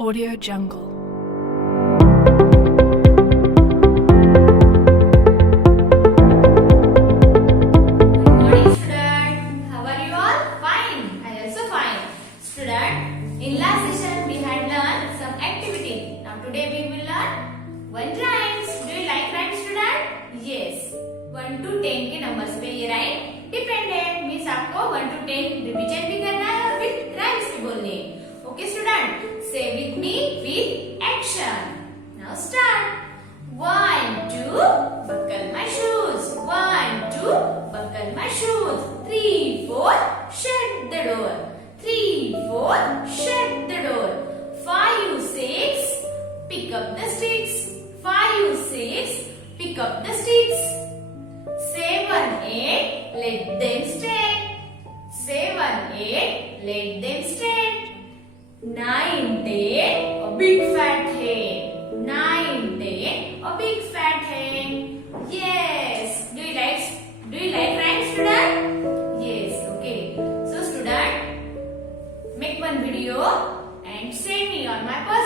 Audio Jungle. Morning student, how are you all? Fine, I also fine. Student, in last session we had learned some activity. Now today we will learn one rhymes. Do you like rhymes student? Yes. 1 to 10 के numbers पे ये rhyme dependent means आपको 1 to 10 revision भी करना है और फिर rhymes भी बोलने हैं. Okay student, say with me with action. Now start. 1, 2, buckle my shoes. 1, 2, buckle my shoes. 3, 4, shut the door. 3, 4, shut the door. 5, 6, pick up the sticks. 5, 6, pick up the sticks. 7, 8, let them stand. 7, 8, let them stand. 9, 10, a big fat hen. 9, 10, a big fat hen. Yes. Do you like rhymes, student? Yes. Okay. So, student, make one video and send me on my personal